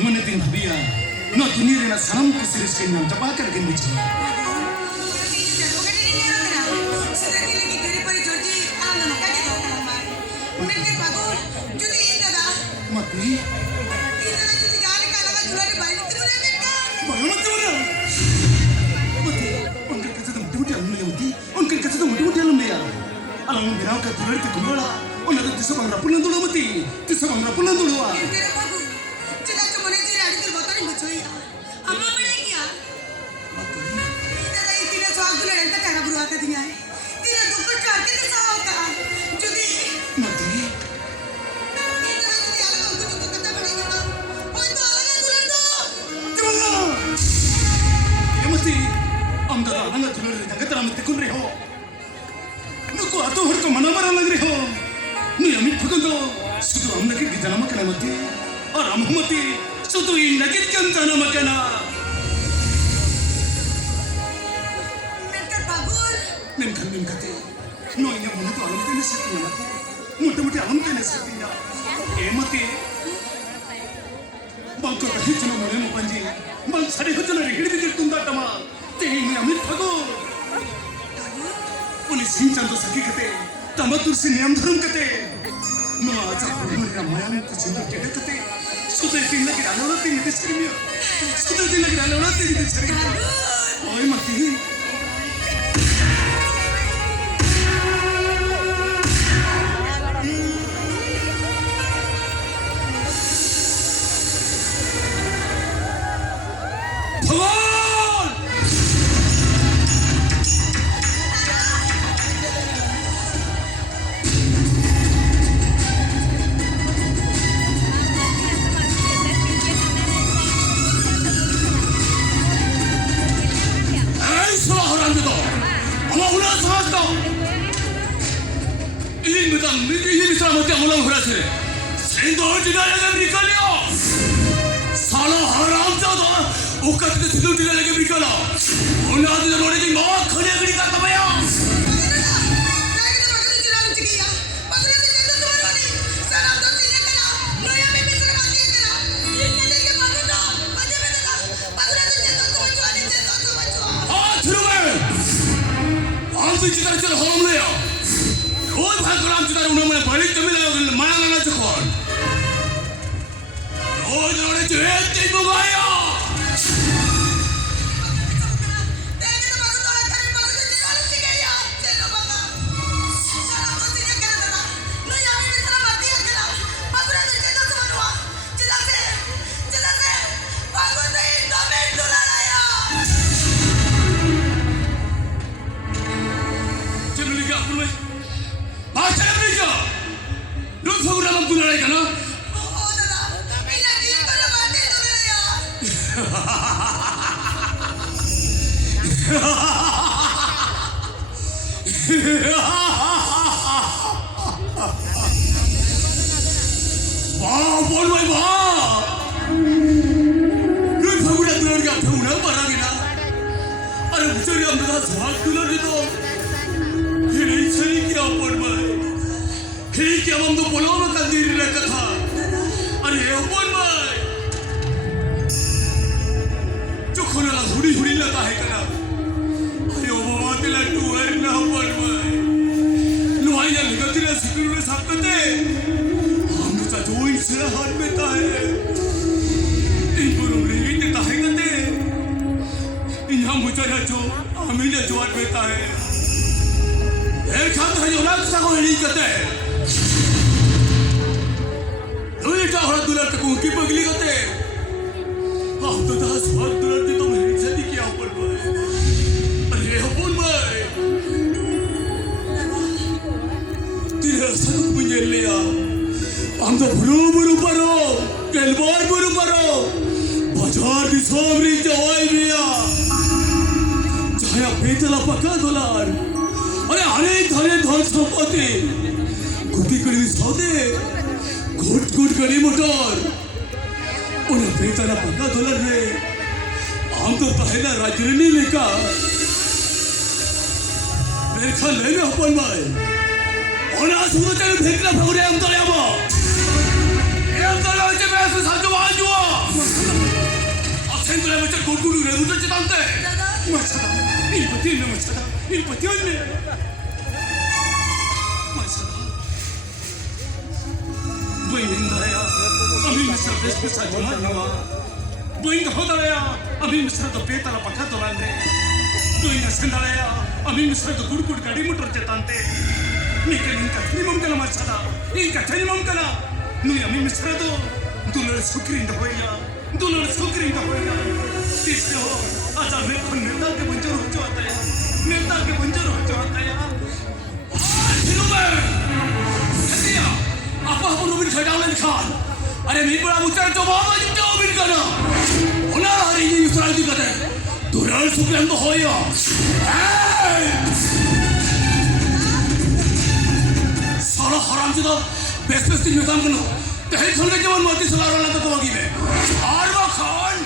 Meneting dia, no tunire na sanam kusiris kenyam tapakar kenbici. Mati. Bagaimana tu orang? Mati. Angkat kata muti-muti alam dia mati. Angkat kata muti-muti alam dia. Alam berau kat tular tu kumala. Orang tu tisap angkat pulang dulu mati. Tisap angkat pulang dulu ah. Muti-muti alam kena sepertinya. Mati. Bangku tadi cuma mulai mukanji. Bang sari hujan hari hidup itu tunda tama. Tehnya amit bagu. Unis sinchan tu sakit kete. Tama tursi niam dharam kete. Maja purun ramayana tu cinta kete kete. Sudah tinggal kita lalu tinggal di sini. Sudah tinggal kita lalu tinggal di sini. Oh mati. Ona sudah jadi भेटला फगुरे हम तो ले अब हम तो ले जब ऐसे साजो आज हुआ 생각해 보자 골고루 왜 웃었지 난데 마차다 일부 뛰는 마차다 일부 뛰었네 마차다 뭐인 달아야 아미 미스라 베스베사 정말이야 뭐인 허달아야 아미 미스라도 베타라 바카도란데 뭐인 생달아야 아미 미스라도 구르구르 가리 무트르제탄데 니까 틀림없잖아 마차다 니까 틀림없잖아 너희 아미 미스라도 눈을 속이린다 호야 눈을 속이린다 호야 있어 아자 내 딸게 먼저로 훔쳐왔다야 내 딸게 먼저로 훔쳐왔다야 이놈을 hendiya apa perlu berkaitan kan ada mimpi abu cari coba apa juga berkata olah hari ini Israel juga deh dural sukian tuh hoya salah haram juga best di medan kena teh sampai zaman mati selarang lantas tuh bagi be arba khan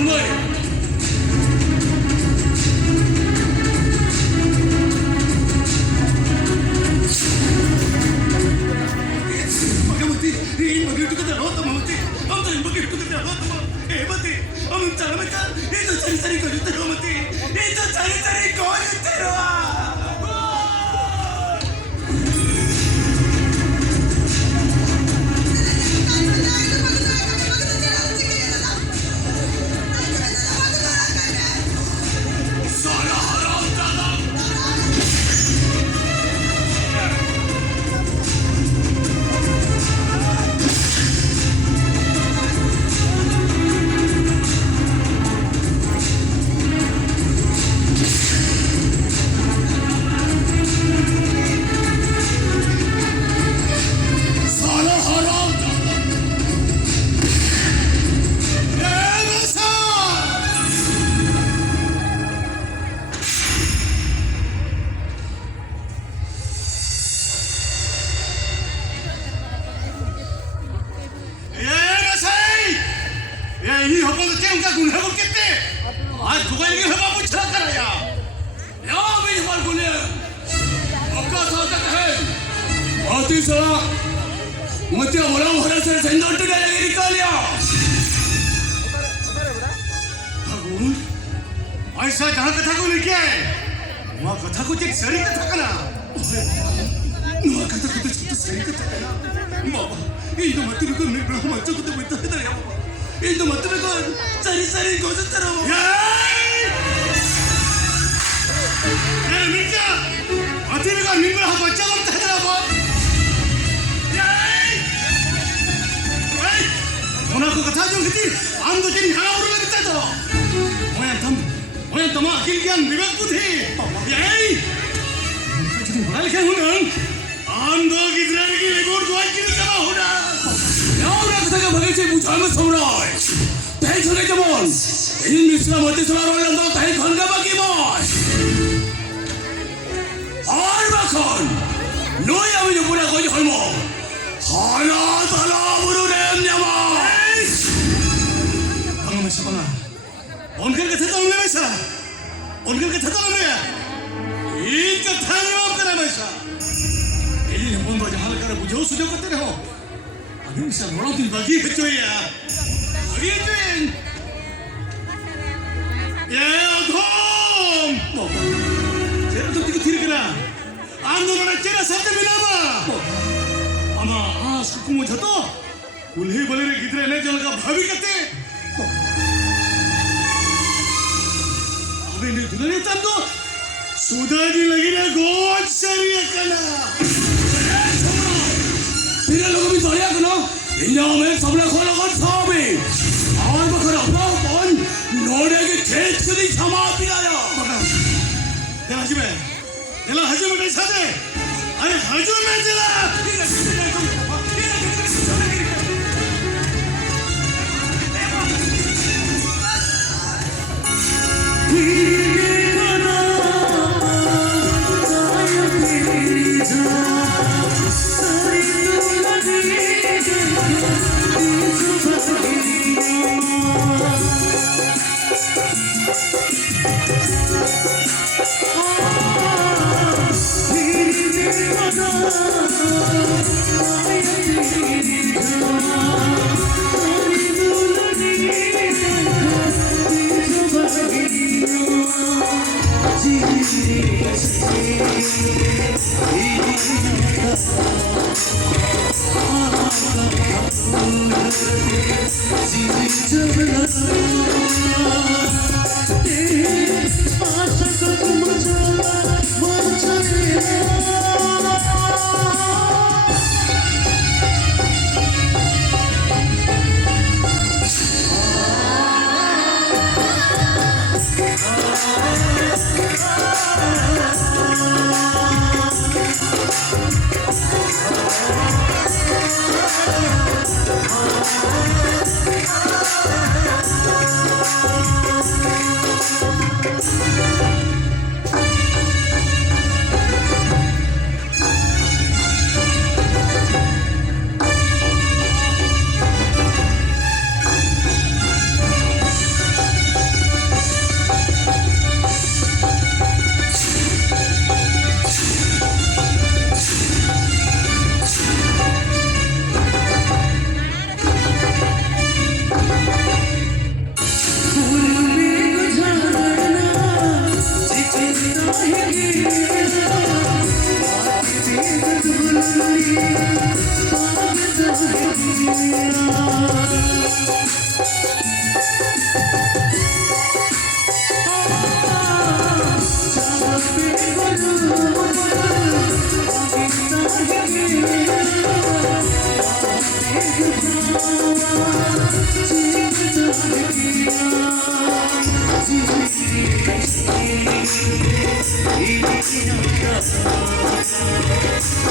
Onward. ini apa tu cakap kau guna apa kita? Aku kau ini apa pun cakap kan ya? Ya, ini hal guna. Apa sahaja kan? Mati salah. Mati orang saya sendiri tu dah lagi dikaliya. Aku, ऐसा जहाँ कथा को लेके आए, वहाँ कथा को एक सही कथा करना। वहाँ कथा को तो सही कथा करना। मामा, ये तो मत रुको मेरे ब्रह्म बच्चों को तो बता दे यार। ये तो मत रुको, सारी कोशिश करो। ये मिर्जा, अति रुको मेरे ब्रह्म बच्चों को बता दे यार। उन्हें को कथा जो किती, हम तो जिन खाना उड़ने लगता तो। Orang tamu akil kian bebas putih. Yai, jadi balik kan hunang. Anda kita lagi lebur tuan kini sama hunang. Ya orang kita kan bagi cik bukan masalah. Tapi sudah jaman. Ini misra mati selar orang tu tapi khanga bagi bos. Har makan. Noi kami juga pura kau halmo. Hala tala buru dem nyaman. Bangga macam bangga. उनके कथा तो हमने वैसा उनके कथा तो हमने in कथा में आप करें वैसा ये हम बंद जहाँ लगा रहे बुझो सुझाव करते रहो अभी मिसा रोड़ा दिन बाकी है जो यार अभी जो ये अधम चेहरा तो तिक थिर करा आंदोलन चेहरा साथे मिलावा अमा आज कुकुम जतो उल्हे बले रे कितने ने जल का भावी करते Ini dunia tanto sudah dilagi god serius kena. Tidak lagu bicara kena. Ini orang sabla kola kon sabi. Awal bakar apa pun nore ke chet kali sama pilaya. Jalan haji me, jalan haji me dari sana. Ayo haji me jalan. Oh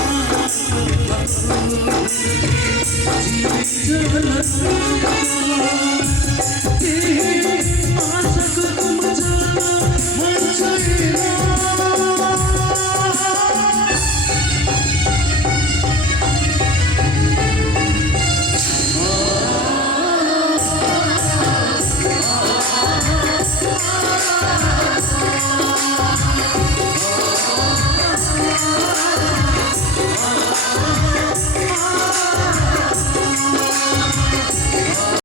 Thank you.